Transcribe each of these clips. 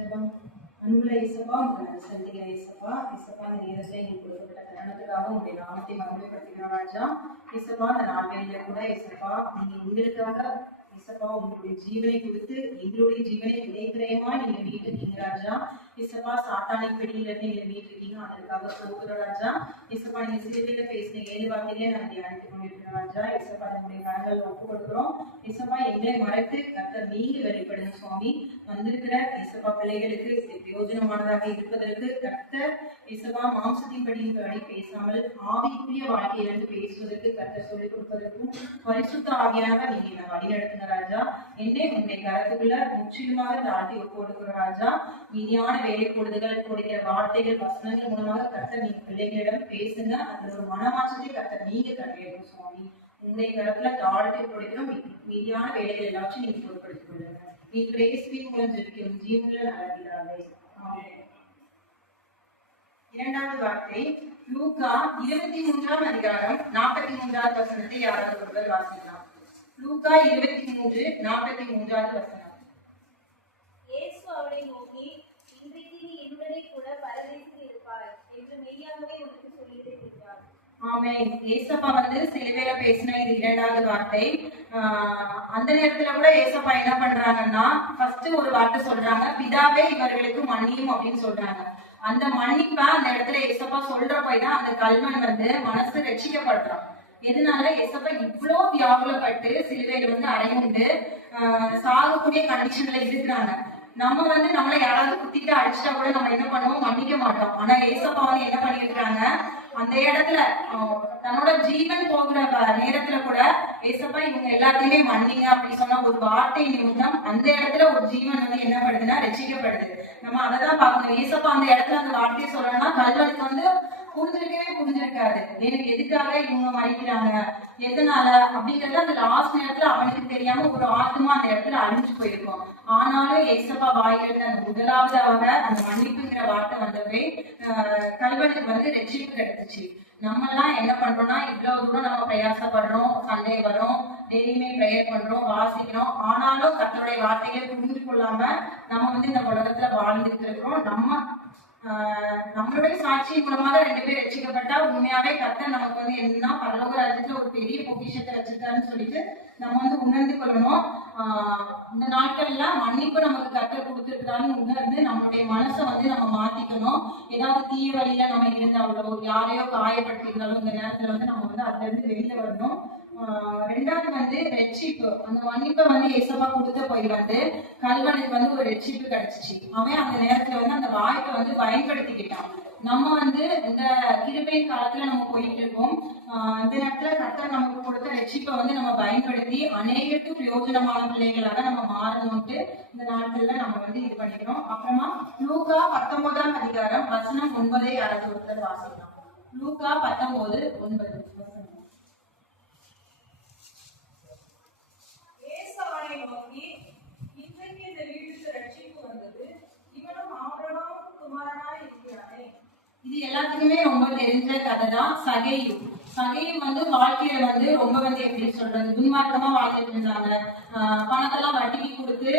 ஜெபம். அன்புள்ள இயேசுப்பா, உங்களை சந்திக்கிற இயேசுப்பா, இயேசுப்பா இந்த நேரத்தை எங்களுக்கு கொடுக்கப்பட்ட தருணத்துக்காக உங்களுடைய நாமத்தை மகிமைப்படுத்துகிறோம் ராஜா. இயேசுப்பா இந்த நாட்களில கூட இயேசுப்பா நீங்க எங்களுக்காக இயேசுப்பா உங்களுடைய ஜீவனை கொடுத்து எங்களுடைய ஜீவனை விளைக்கிறேமா நீங்க மீட்டிருக்கீங்க ராஜா. இயேசுப்பா சாத்தானை பிடியிலிருந்து நீங்க மீட்டிருக்கீங்க, அதற்காக சோக்குறோம் ராஜா. இயேசுப்பா நீங்க சிறுவையில பேசின 7 வார்த்தையிலே நாங்கள் தியானித்து கொண்டிருக்கிறோம் ராஜா. இயேசுப்பா நம்முடைய கரங்கள் ஒப்பு கொடுக்கிறோம். இயேசுப்பா எங்களை மறைத்து கர்த்தர் நீங்க வெளிப்படுங்க சுவாமி. வந்திருக்கிற இயேசுப்பா பிள்ளைகளுக்கு பிரயோஜனமானதாக இருப்பதற்கு கர்த்தர் இயேசுப்பா மாம்சத்தின் படியின்படி பேசாமல் ஆவிக்குரிய வாழ்க்கையிலிருந்து பேசுவதற்கு கர்த்தர் சொல்லிக் கொடுப்பதற்கும் பரிசுத்த ஆவியாக நீங்க என்னை வழிநடத்துங்க ராஜா. என்னை உங்களுடைய கரத்துக்குள்ள முற்றிலுமாக தாழ்த்தி ஒப்பு கொடுக்கிற ராஜா. மீதியான வேலை கொடுதுகள் கொடுக்கிற வார்த்தைகள் வசனங்கள் மூலமாக கர்த்தர் நீங்க பிள்ளைகளிடம் பேசுங்க. அந்த ஒரு மனமாற்றத்தை கர்த்தர் நீங்க கட்டளையிடும் சுவாமி. உங்களுடைய கரத்துல தாழ்த்தி கொடுக்கிறோம். மீதியான வேலைகள் எல்லாத்தையும் நீங்க பொருட்படுத்திக் கொள்ளுங்க. நீ பிரேஸ்வி மூலம் ஜெபிக்கும் ஜீவன்ல நடக்கிறாரே. இரண்டாவது வார்த்தை லூக்கா 23ஆம் அதிகாரம் 43வது வசனத்தை யாராவது ஒருவர் வாசிக்கலாம். லூக்கா 23:43வது வசனம். இயேசு அவரை நோக்கி, இன்றைக்கு நீ என்னுடனே கூட பரதேசில் இருப்பாய் என்று மெய்யாகவே உனக்கு சொல்லிட்டேன் என்றார். ஆமென். ஏசப்பா சிலுவையில பேசின இது இரண்டாவது வார்த்தை. அந்த நேரத்துல கூட ஏசப்பா என்ன பண்றாங்கன்னா ஃபர்ஸ்ட் ஒரு வார்த்தை சொல்றாங்க, பிதாவே இவர்களுக்கு மன்னியும் அப்படின்னு சொல்றாங்க. அந்த மன்னிப்பா அந்த இடத்துல ஏசப்பா சொல்றப்பதான் அந்த கல்வன் மனசு ரட்சிக்கப்படுறான். எதனால ஏசப்பா இவ்வளவு வியாகுலப்பட்டு சிலுவையில அறையுண்டு சாகக்கூடிய கண்டிஷன்ல இருக்கிறாங்க. நம்ம நம்மள யாராவது குத்திட்டு அடிச்சுட்டா கூட நம்ம என்ன பண்ணுவோம், மன்னிக்க மாட்டோம். ஆனா ஏசப்பா என்ன பண்ணிருக்கிறாங்க, அந்த இடத்துல தன்னோட ஜீவன் போகிற நேரத்துல கூட ஏசப்பா இவங்க எல்லாத்தையுமே மன்னிங்க அப்படி சொன்னா ஒரு வார்த்தை நிமித்தம் அந்த இடத்துல ஒரு ஜீவன் என்ன படுதுன்னா ரசிக்கப்படுது. நம்ம அதைதான் பார்க்கணும். ஏசப்பா அந்த இடத்துல அந்த வார்த்தையை சொல்லணும்னா கல்வனுக்கு புரிஞ்சிருக்காது. எனக்கு எதுக்காக இவங்க மறிக்கிறாங்க, எதனால அப்படிங்கறது அந்த லாஸ்ட் நேரத்துல அவனுக்கு தெரியாம ஒரு ஆத்மா அந்த இடத்துல அழிஞ்சு போயிருக்கும். ஆனாலும் ஏசப்பா வாயிலிருந்து அந்த முதலாவதாக அந்த மன்னிப்புங்கிற வார்த்தை வந்தவே கல்வனுக்கு ரட்சிப்பு கிடைச்சிச்சு. நம்ம எல்லாம் என்ன பண்றோம்னா இவ்வளவு தூரம் நம்ம பிரயாசப்படுறோம், சண்டை வரும், டெய்லியுமே ப்ரேயர் பண்றோம், வாசிக்கிறோம். ஆனாலும் கர்த்தருடைய வார்த்தைகளை புரிந்து கொள்ளாம நம்ம இந்த உலகத்துல வாழ்ந்துட்டு இருக்கிறோம். நம்மளுடைய சாட்சியின் மூலமாக 2 பேர் ரட்சிக்கப்பட்டா உண்மையாவே கர்த்தர் நமக்கு என்னன்னா பரலோக ராஜ்யத்துல ஒரு பெரிய பொக்கிஷத்தை வச்சிருக்காருன்னு சொல்லிட்டு நம்ம உணர்ந்து கொள்ளணும். இந்த நாட்கள்ல மன்னிப்பு நமக்கு கர்த்தர் கொடுத்துருக்காருன்னு உணர்ந்து நம்மளுடைய மனசை நம்ம மாத்திக்கணும். ஏதாவது தீய வழியில நம்ம இருந்தாலோ யாரையோ காயப்படுத்திருந்தாலும் இந்த நேரத்துல நம்ம அதுல இருந்து வெளியில வரணும். ரெண்டாவது ரட்சிப்பு. அந்த மன்னிப்பை ஏசப்பா கொடுத்த போய் கல்வனுக்கு ஒரு ரட்சிப்பு கிடைச்சிச்சு. அவன் அந்த நேரத்துல அந்த வாய்ப்பை பயன்படுத்திக்கிட்டான். நம்ம இந்த கிருபை காலத்துல நம்ம போயிட்டு இருக்கோம். இந்த நேரத்துல கர்த்தர் நமக்கு கொடுத்த ரட்சிப்பை நம்ம பயன்படுத்தி அநேகருக்கு பிரயோஜனமான பிள்ளைகளாக நம்ம மாறணும்ட்டு இந்த நாட்கள்ல நம்ம இது பண்ணிக்கிறோம். அப்புறமா லூக்கா 19ஆம் அதிகாரம் வசனம் 9 யாராவது ஒருத்தர் வாசிக்கலாம். லூக்கா 19:9. நோக்கி, இன்றைக்கு இந்த வீட்டுக்கு ரட்சிப்பு வந்தது, இவனும் ஆபிரகாமுக்கு குமாரனாய் இருக்கிறானே. இது எல்லாத்துக்குமே ரொம்ப தெரிஞ்ச கதை தான். சகையும் வாழ்க்கையில ரொம்ப எப்படி சொல்றது, துன்மார்க்கமா வாழ்ந்துட்டு இருந்தாங்க. பணத்தெல்லாம் வட்டிக்கு கொடுத்து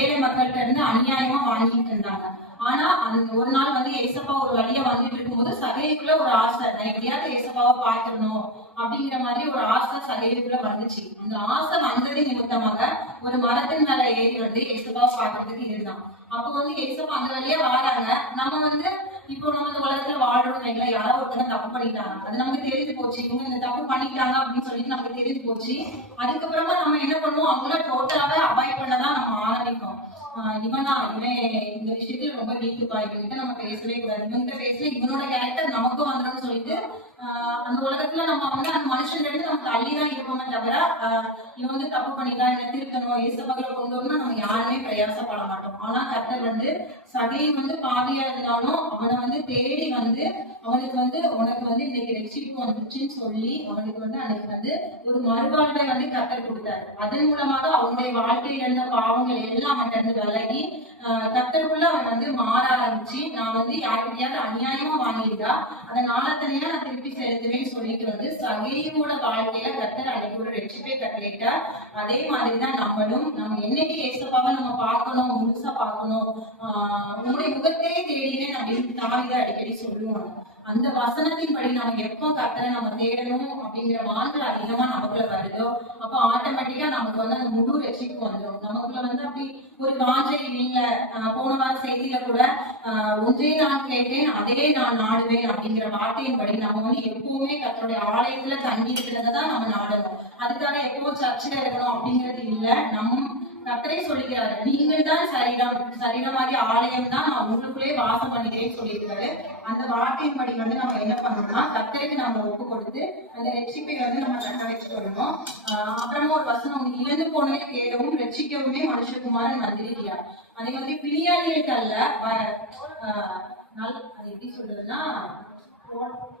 ஏழை மக்கள்கிட்ட இருந்து அநியாயமா வாங்கிட்டு இருந்தாங்க. ஆனா அந்த ஒரு நாள் ஏசப்பா ஒரு வழியா வந்துட்டு இருக்கும்போது சகைக்குள்ள ஒரு ஆசை, நான் எப்படியாவது ஏசப்பாவை பார்த்துடணும் அப்படிங்கிற மாதிரி ஒரு ஆசை சகைக்குள்ள வந்துச்சு. அந்த ஆசை வந்தது நிமித்தமாக ஒரு மரத்தின் மேல ஏறி ஏசப்பாவை பார்க்கறதுக்கு இருந்தான். அப்போ ஏசப்பா அந்த வழியா வாராங்க. நம்ம இப்போ நம்ம இந்த உலகத்துல வாழ்றோம் வைங்களா, யாராவது ஒருத்தங்க தப்பு பண்ணிட்டாங்க, அது நமக்கு தெரிஞ்சு போச்சு. இவங்க இந்த தப்பு பண்ணிட்டாங்க அப்படின்னு சொல்லிட்டு நமக்கு தெரிஞ்சு போச்சு. அதுக்கப்புறமா நம்ம என்ன பண்ணுவோம், அவங்கள டோட்டலாவே அவாய்ட் பண்ணதான் நம்ம ஆரம்பிப்போம். இவன் இந்த விஷயத்துல ரொம்ப வீக்குப்பா, இவங்கிட்ட நம்ம பேசவே கூடாது, இவங்கிட்ட பேசல இவனோட கேரக்டர் நமக்கும் வந்துடும் சொல்லிட்டு அந்த உலகத்துல நம்ம அந்த மனுஷன்ல இருந்து நம்ம தள்ளிதான் இருப்போமே தவிர இவன் தப்பு பண்ணிதான் என்ன திருத்தணும் ஏசப்பாக்களை கொண்டு வரணும் நம்ம யாருமே பிரயாசப்பட மாட்டோம். ஆனா கர்த்தர் சகை பாவியா இருந்தாலும் அவனை தேடி அவனுக்கு உனக்கு இன்னைக்கு ரட்சிப்பு வந்துச்சுன்னு சொல்லி அவனுக்கு அன்னைக்கு ஒரு மறுவாழ்வை கர்த்தர் கொடுத்தாரு. அதன் மூலமாக அவனுடைய வாழ்க்கையில இருந்த பாவங்கள் எல்லாம் அவன்கிட்ட இருந்து விலகி கர்த்தருக்குள்ள அவன் வந்து மாற ஆரம்பிச்சு, நான் வந்து யாருக்கையாவது அநியாயமா வாங்கியிருந்தா அதை நாளத்தனையா நான் திருப்பி செலுத்துவேன்னு சொல்லிட்டு வந்து சகையோட வாழ்க்கையில கர்த்தர் அன்னைக்கு ஒரு ரட்சிப்பை கட்டளையிட்டார். அதே மாதிரிதான் நம்ம என்னைக்கு ஏசப்பாவை நம்ம பார்க்கணும், முழுசா பார்க்கணும், உங்களுடைய முகத்தையே தேடினேன் அப்படின்னு தாவித அடிக்கடி சொல்லுவாங்க. அந்த வசனத்தின்படி நம்ம எப்போ கர்த்தரை நம்ம தேடணும் அப்படிங்கிற வார்த்தை அதிகமா நமக்குள்ள வருதோ அப்போ ஆட்டோமேட்டிக்கா நமக்கு வந்து அந்த முழு ரட்சிப்பு வந்துடும். நமக்குள்ள வந்து அப்படி ஒரு வாஞ்சை இல்லை. போன வார செய்தியில கூட ஒன்றே நான் கேட்டேன் அதே நான் நாடுவேன் அப்படிங்கிற வார்த்தையின்படி நம்ம வந்து எப்பவுமே கர்த்தருடைய ஆலயத்துல தங்கி இருக்கிறதான் நம்ம நாடணும். அதுக்காக எப்பவும் சர்ச்சில் இருக்கணும் அப்படிங்கிறது இல்லை. கர்த்தரே சொல்லிக்கிறாரு, நீங்கள் தான் சரீரமாகி ஆலயம் தான், நான் உங்களுக்குள்ளே வாசம் பண்ணிக்கிறேன்னு சொல்லியிருக்காரு. அந்த வார்த்தையின்படி வந்து நம்ம என்ன பண்ணணும்னா கர்த்தருக்கு நம்ம ஒப்பு கொடுத்து அந்த ரட்சிப்பை வந்து நம்ம தக்க வச்சு கொள்ளணும். அப்புறமா ஒரு வசனம், இழந்து போனதை தேடவும் ரட்சிக்கவுமே மனுஷகுமாரன் வந்திருக்கிறார். அதே மாதிரி பிரியாணிகளுக்கு அல்ல, அது எப்படி சொல்றதுன்னா,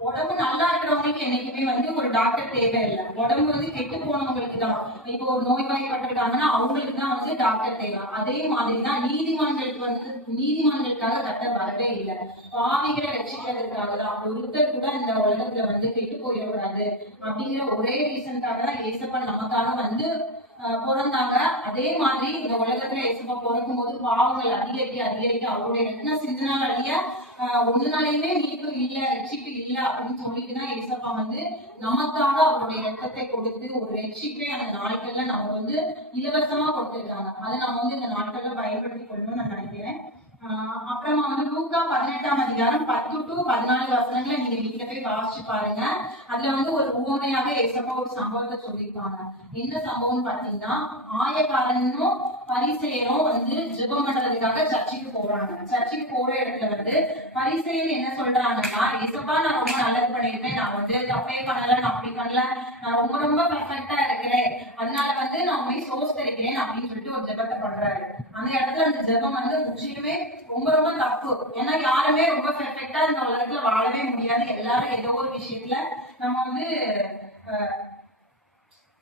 உடம்பு நல்லா இருக்கிறவங்களுக்கு என்னைக்குமே வந்து ஒரு டாக்டர் தேவையில்லை. உடம்பு வந்து கெட்டு போனவங்களுக்கு தான், இப்போ ஒரு நோய்வாய்ப்பட்டிருக்காங்கன்னா அவங்களுக்கு தான் வந்து டாக்டர் தேவை. அதே மாதிரிதான் நீதிமன்றங்களுக்காக கர்த்தர் வரவே இல்லை. பாவிகளை ரட்சிக்கிறதுக்காக தான். ஒருத்தர் கூட இந்த உலகத்துல வந்து கெட்டு போயிடக்கூடாது அப்படிங்கிற ஒரே ரீசனுக்காக தான் ஏசப்பன் நமக்காக வந்து பிறந்தாங்க. அதே மாதிரி இந்த உலகத்துல ஏசப்பா பிறக்கும் போது பாவங்கள் அதிகரிக்க அவருடைய ரத்ன சிந்தனால் அழிய ஒன்றுனாலையுமே மீட்பு இல்லை, ரட்சிப்பு இல்லை அப்படின்னு சொல்லிட்டுதான் ஏசப்பா வந்து நமக்காக அவருடைய ரத்தத்தை கொடுத்து ஒரு ரட்சிப்பை அந்த நாட்கள்ல நமக்கு வந்து இலவசமா கொடுத்துருக்காங்க. அதை நம்ம வந்து இந்த நாட்கள்ல பயன்படுத்தி கொள்ளணும்னு நான் நினைக்கிறேன். அப்புறமா வந்து லூக்கா 18ஆம் அதிகாரம் 10 to 14 வசனங்களை நீங்க வீட்டுல போய் வாசிச்சு பாருங்க. அதுல வந்து ஒரு உவமையாக ஏசப்பா ஒரு சம்பவத்தை சொல்லியிருப்பாங்க. என்ன சம்பவம்னு பாத்தீங்கன்னா, ஆயக்காரனும் பரிசேயரும் வந்து ஜெபம் பண்றதுக்காக சர்ச்சுக்கு போறாங்க. சர்ச்சுக்கு போற இடத்துல வந்து பரிசேயர் என்ன சொல்றாங்கன்னா, ஏசப்பா நான் ரொம்ப நல்லது பண்ணிருக்கேன், நான் வந்து தப்பே பண்ணல, நான் அப்படி பண்ணல, நான் ரொம்ப பெர்ஃபெக்டா இருக்கிறேன், அதனால வந்து நான் உண்மை சோஸ்தரிக்கிறேன் அப்படின்னு சொல்லிட்டு ஒரு ஜெபத்தை பண்றாரு. அந்த இடத்துல அந்த ஜெபம் வந்து முற்றிலுமே ரொம்ப தப்பு. ஏன்னா யாருமே ரொம்ப பெர்ஃபெக்டா இந்த உலகத்துல வாழவே முடியாது. எல்லாரும் ஏதோ ஒரு விஷயத்துல நம்ம வந்து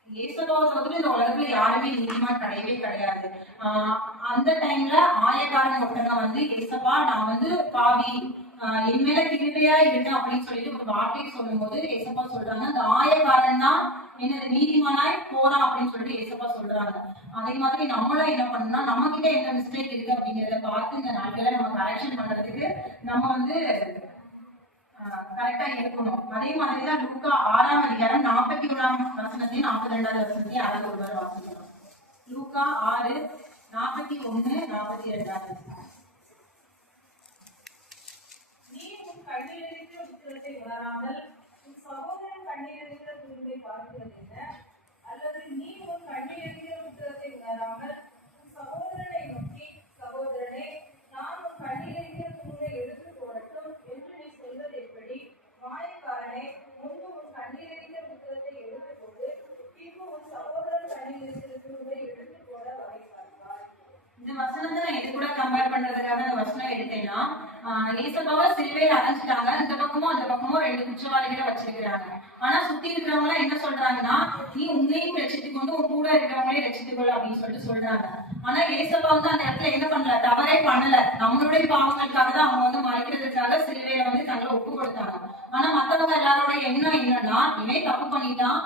ஏசப்பாவுக்கு இந்த உலகத்துல யாருமே நீதிமான் கிடையாது. அந்த டைம்ல ஆயக்காரன் ஒருத்தங்க வந்து ஏசப்பா நான் வந்து பாவி, என் மேல கிருபையா இருங்க அப்படின்னு சொல்லிட்டு ஒரு வார்த்தையை சொல்லும் போது ஏசப்பா சொல்றாங்க, அந்த ஆயக்காரன் தான் என்னது நீதிமானாய் போறான் அப்படின்னு சொல்லிட்டு ஏசப்பா சொல்றாங்க. அதே மாதிரி நம்மளும் என்ன பண்ணா, நம்ம கிட்ட என்ன மிஸ்டேக் இருக்கு அப்படிங்கிறத பார்த்து இந்த நாட்களை நம்ம கரெக்ஷன் பண்றதுக்கு நம்ம வந்து கரெக்டா இருக்கணும். அதே மாதிரிதான் லூக்கா 6ஆம் அதிகாரம் 41ஆம் வசனத்தையும் 42வது வசனத்தையும் யாராவது ஒருவர் வாசிக்கலாம். லூக்கா 6:41, 42. நீ உன் கண்ணில் இருக்கிற உத்திரத்தை உணராமல் உன் சகோதரன் கண்ணில் இருக்கிற துரும்பை பார்க்கிறது என்ன? அல்லது நீ உன் கண்ணில் இருக்கிற உத்திரத்தை உணராமல் உன் சகோதரனை நோக்கி, சகோதரனே நான் உன் கண்ணில் இருக்கிற துரும்பை எடுத்து போடட்டும் என்று நீ சொல்வது எப்படி? மாயக்காரனே, முன்பு உன் கண்ணில் இருக்கிற உத்திரத்தை எடுத்து போடு, பின்பு உன் சகோதரன் கண்ணில் இருக்கிற துரும்பை எடுத்து போட வகை பார்ப்பாய். இந்த வசனத்தை நான் எது கூட கம்பேர் பண்றதுக்காக அந்த வசனம் எடுத்தேன்னா, ஏசப்பாவை சிலுவையில அரைஞ்சிட்டாங்க. இந்த பக்கமும் அந்த பக்கமும் 2 குற்றவாளிகளை வச்சிருக்கிறாங்க. ஆனா சுத்தி இருக்கிறவங்க என்ன சொல்றாங்கன்னா, நீ உன்னையும் ரட்சித்துக் கொண்டு உன் கூட இருக்கிறவங்களையும் ரட்சித்துக்கொள் அப்படின்னு சொல்லிட்டு சொல்றாங்க. ஆனா ஏசப்பா வந்து அந்த இடத்துல என்ன பண்ணல, தவறே பண்ணல. நம்மளுடைய பாவங்களுக்காக தான் அவங்க வந்து மறைக்கிறதுக்காக சிலுவையில வந்து தங்களை ஒப்பு கொடுத்தாங்க. ஆனா மத்தவங்க எல்லாரோட எண்ணம் என்னன்னா, இவன் தப்பு பண்ணிட்டான்,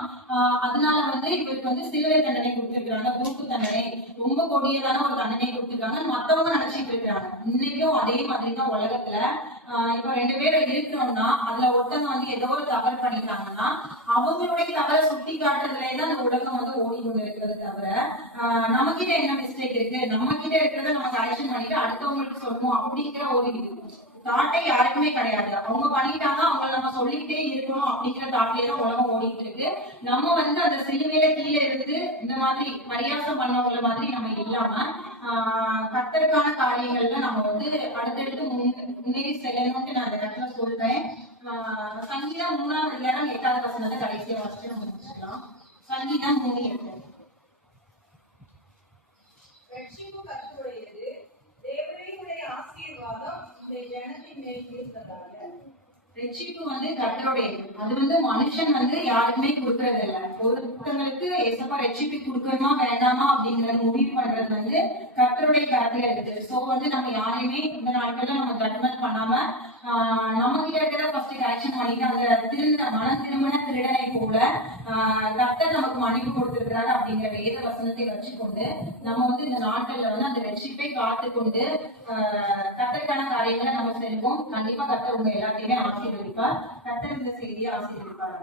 அதனால வந்து இவருக்கு வந்து சிலுவை தண்டனை கொடுத்திருக்கிறாங்க, குறுக்கு தண்டனை, ரொம்ப கொடியதான ஒரு தண்டனை கொடுத்திருக்காங்க மத்தவங்க நினைச்சிட்டு இருக்கிறாங்க. இன்னைக்கும் அதே மாதிரிதான் உலகத்துல இப்ப 2 பேரும் இருக்கிறோம்னா அதுல ஒருத்தவங்க வந்து ஏதோ ஒரு தவறு பண்ணிட்டாங்கன்னா அவங்களுடைய தவறை சுட்டி காட்டுறதுலேதான் அந்த உலகம் வந்து ஓடி கொண்டு இருக்கிறது தவிர நம்ம கிட்ட என்ன மிஸ்டேக் இருக்கு, நம்ம கிட்ட இருக்கிறத நம்ம கரெக்ஷன் பண்ணிட்டு அடுத்தவங்களுக்கு சொல்லணும் அப்படிங்கிற ஒரு தாட்டே யாருக்குமே கிடையாது. அவங்க பண்ணிட்டாங்க, அவங்களை நம்ம சொல்லிக்கிட்டே இருக்கணும் அப்படிங்கிற தாட்லயே தான் உலகம் ஓடிட்டு இருக்கு. நம்ம வந்து அந்த சிலுவையில கீழே இருந்து இந்த மாதிரி பரியாசம் பண்ணவங்கள மாதிரி நம்ம இல்லாம கர்த்தருக்கான காரியங்கள்ல நம்ம வந்து அடுத்தடுத்து முன்னேறி செல்லணும்னு நான் அந்த இடத்துல சொல்றேன். சங்கீதம் 3ஆம் அதிகாரம் 8வது வசனத்தை கடைசியா வச்சுட்டு நம்ம முடிச்சுக்கலாம். சங்கீதம் 3:8. ரட்சிப்பு கர்த்தருடையது, தேவனுடைய ஆசீர்வாதம் உடைய ஜனத்தின் மேல் இருப்பதாக. ரட்சிப்பு வந்து கர்த்தருடையது. அது வந்து மனுஷன் வந்து யாருக்குமே கொடுக்கறது இல்ல. ஒருத்தங்களுக்கு ஏசப்பா ரட்சிப்பு கொடுக்கணுமா வேண்டாமா அப்படிங்கறது முடிவு பண்றது வந்து கர்த்தருடைய கருத்துல இருக்குது. சோ வந்து நம்ம யாரையுமே இந்த நாட்கள்ல நம்ம ஜட்மெண்ட் பண்ணாம நம்ம கிட்ட இருக்கிறத ஃபர்ஸ்ட் கரெக்ஷன் பண்ணிட்டு அந்த மனம் திருமண திருடனை போல கர்த்தர் நமக்கு மன்னிப்பு கொடுத்திருக்கிறாரு அப்படிங்கிற வேத வசனத்தை வச்சுக்கொண்டு நம்ம வந்து இந்த நாட்கள்ல வந்து அந்த ரட்சிப்பை காத்து கொண்டு கர்த்தருக்கான காரியங்களை நம்ம செல்வோம். கண்டிப்பா கர்த்தர் உங்க எல்லாத்தையுமே ஆசீர்வதிப்பார். கர்த்தர் இந்த செய்தியை ஆசீர்வதிப்பார்.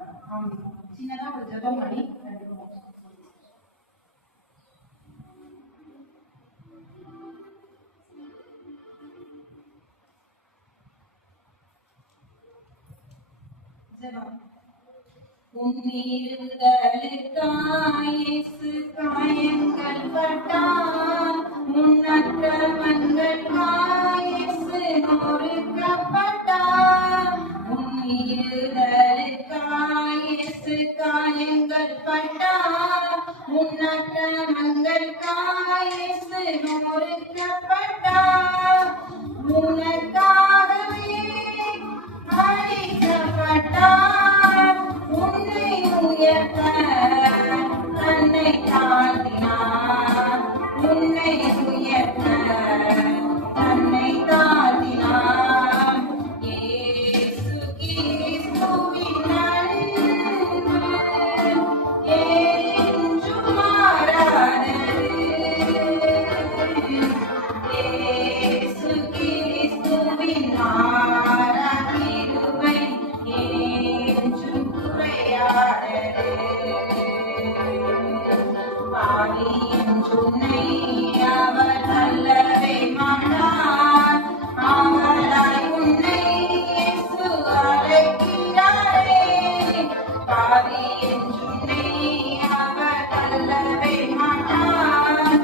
சின்னதா ஒரு ஜெபம் பண்ணி ஜெபம். உன்னிருதலுக்காயேசு காயங்கள் பட்டார், உன்னற்றவன்களுக்காயேசு நொறுக்கப்பட்டார். உன்னிருதலுக்காயேசு காயங்கள் பட்டார், உன்னற்றவன்களுக்காயேசு நொறுக்கப்பட்டார். உனக்காகவே அழிக்கப்பட்டார். உன்னை உயர்த்த தன்னை தாழ்த்தினார். உன்னை உயர்த்த தன்னை தாழ்த்தினார். இயேசு கிறிஸ்துவின் அன்பு என்றும் மாறாதது. இயேசு கிறிஸ்துவின் மாறா கிருபை என்றும் குறையாதது. பாவி என்றுன்னை அவர் தள்ளவே மாட்டார். அவளாய் உன்னை இயேசு அழைக்கிறாரே. பாவி என்றுன்னை அவர் தள்ளவே மாட்டார்.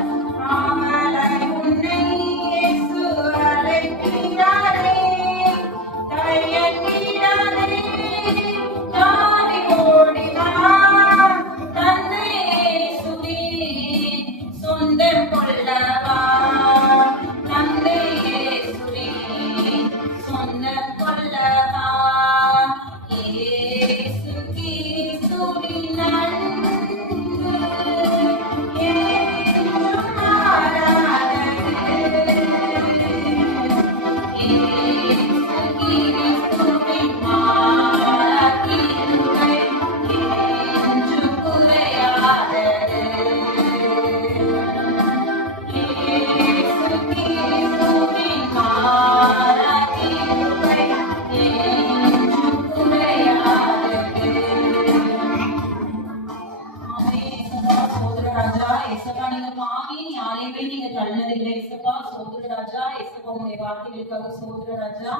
அவளாய் உன்னை இயேசு அழைக்கிறாரே. தயங்கிடாதே, தாவி ஓடினார். தன்னை இயேசுவே சொந்தம் கொள்ளவா. தன்னை இயேசுவே சொந்தம் கொள்ளவா. இயேசு கிறிஸ்துவின் அன்பு என்றும் மாறாதது. இயேசு கிறிஸ்துவின் மாறா கிருபை என்றும் குறையாதது. இயேசு கிறிஸ்துவின் மாறா கிருபை என்றும் குறையாதது. சோதரராஜா ஏசப்பா, நீங்க பாவின்னு யாரையுமே நீங்க தள்ளதில்லை ஏசப்பா. சோதரராஜா ஏசப்பா, உங்களுடைய வார்த்தைகளுக்காக சோதரராஜா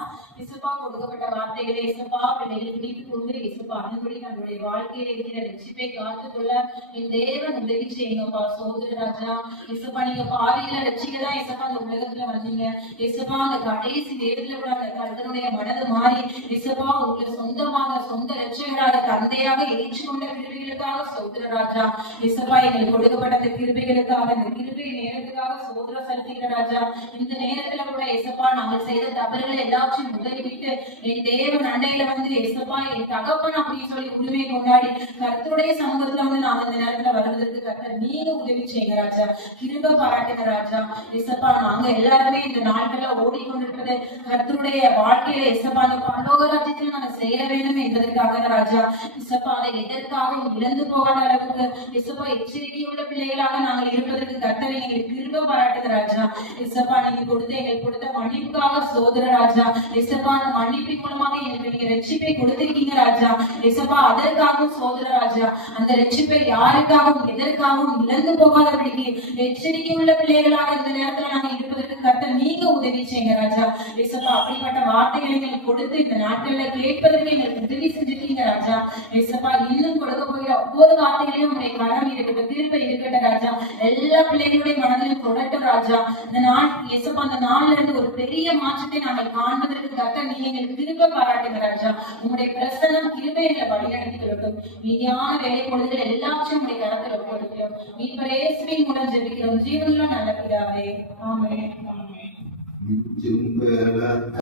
ஏசப்பா, கொடுக்கப்பட்ட வார்த்தைகளை ஏசப்பா பிள்ளைகள் பிடித்துக் கொண்டு ஏசப்பா அதன்படி நம்மளுடைய வாழ்க்கையில இருக்கிற ரட்சிப்பை காத்துக்கொள்ள என் தேவன் உதவி செய்யுங்கப்பா. சோதரராஜா ஏசப்பா, நீங்க பாவியில ரட்சிக்கதான் ஏசப்பா அந்த உலகத்துல வந்தீங்க ஏசப்பா. அந்த கடைசி நேரத்துல கூட அந்த கர்த்தனுடைய மனது மாறி ஏசப்பா உங்களை சொந்தமாக சொந்த ரட்சகராக தந்தையாக ஏற்றுக்கொண்ட கிருபைகளுக்காக சோதரராஜா ஏசப்பா, எங்களுக்கு கொடுக்கப்பட்ட அந்த கிருபைகளுக்காக அந்த கிருபை நேரத்துக்காக சோதர செலுத்துகிற ராஜா. இந்த நேரத்துல கூட ஏசப்பா நாங்கள் செய்த தவறுகளை எல்லாத்தையும் உதவிட்டு என் தேவன் அண்டையில வந்து ஏசப்பா என் தகப்பன் அப்படின்னு சொல்லி உரிமை கொண்டாடி கர்த்தருடைய சமூகத்துல வந்து நாங்க இந்த நேரத்துல வருவதற்கு கர்த்தர் நீங்க உதவி செய்யுங்க ராஜா. கிருபை பாராட்டுங்க ராஜா ஏசப்பா. நாங்க எல்லாருமே இந்த நாட்கள்ல ஓடிக்கொண்டிருக்கிறது கர்த்தருடைய வாழ்க்கையில ஏசப்பா அந்த பரலோக ராஜ்யத்துல நாங்க சேர வேண்டும் என்பதற்காக ராஜா ஏசப்பா. அதை எதற்காகவும் இழந்து போகாத அளவுக்கு ஏசப்பா எச்சரிக்கையுள்ள பிள்ளைகளாக நாங்கள் இருப்பதற்கு கர்த்தரை எங்களுக்கு கிருபை பாராட்டுங்க ராஜா ஏசப்பா. நீங்க எங்களுக்கு கொடுத்த மன்னிப்புக்காக சோதர ராஜா ஏசப்பா. அந்த மன்னிப்பின் மூலமாக எங்களுக்கு நீங்க ரட்சிப்பை கொடுத்திருக்கீங்க ராஜா ஏசப்பா. அதற்காகவும் சோதர ராஜா அந்த ரட்சிப்பை யாருக்காகவும் எதற்காகவும் இழந்து போகாதபடிக்கு எச்சரிக்கை உள்ள பிள்ளைகளாக இந்த நேரத்துல நாங்க இருப்பதற்கு கர்த்தர் நீங்க உதவி செய்யுங்க ராஜா ஏசப்பா. அப்படிப்பட்ட வார்த்தைகளை எங்களுக்கு கொடுத்து இந்த நாட்கள்ல கேட்பதற்கு எங்களுக்கு உதவி செஞ்சிருக்கீங்க ராஜா ஏசப்பா. இன்னும் கொடுக்க போகிற ஒவ்வொரு வார்த்தைகளையும் உங்களுடைய கரம் இருக்கட்டும், தீர்ப்பை இருக்கட்டும் ராஜா. எல்லா பிள்ளைகளுடைய மனதிலும் தொடட்டும் ராஜா. இந்த நாள் ஏசப்பா, அந்த நாள்ல இருந்து ஒரு பெரிய மாற்றத்தை நாங்கள் காண்பதற்கு கர்த்தர் நீங்க எங்களுக்கு திரும்ப பாராட்டுங்க ராஜா. உங்களுடைய பிரசன்னம் கிருபையில வழிநடத்தி கொடுக்கும். மீதியான வேலை பொழுதுகள் எல்லாத்தையும் உங்களுடைய கரத்தில் ஒப்புக்கொடுக்கிறோம். மீட்பர் இயேசுவின் மூலம் ஜெபிக்கிறோம் ஜீவனுள்ள நல்ல பிதாவே. ஆமென்.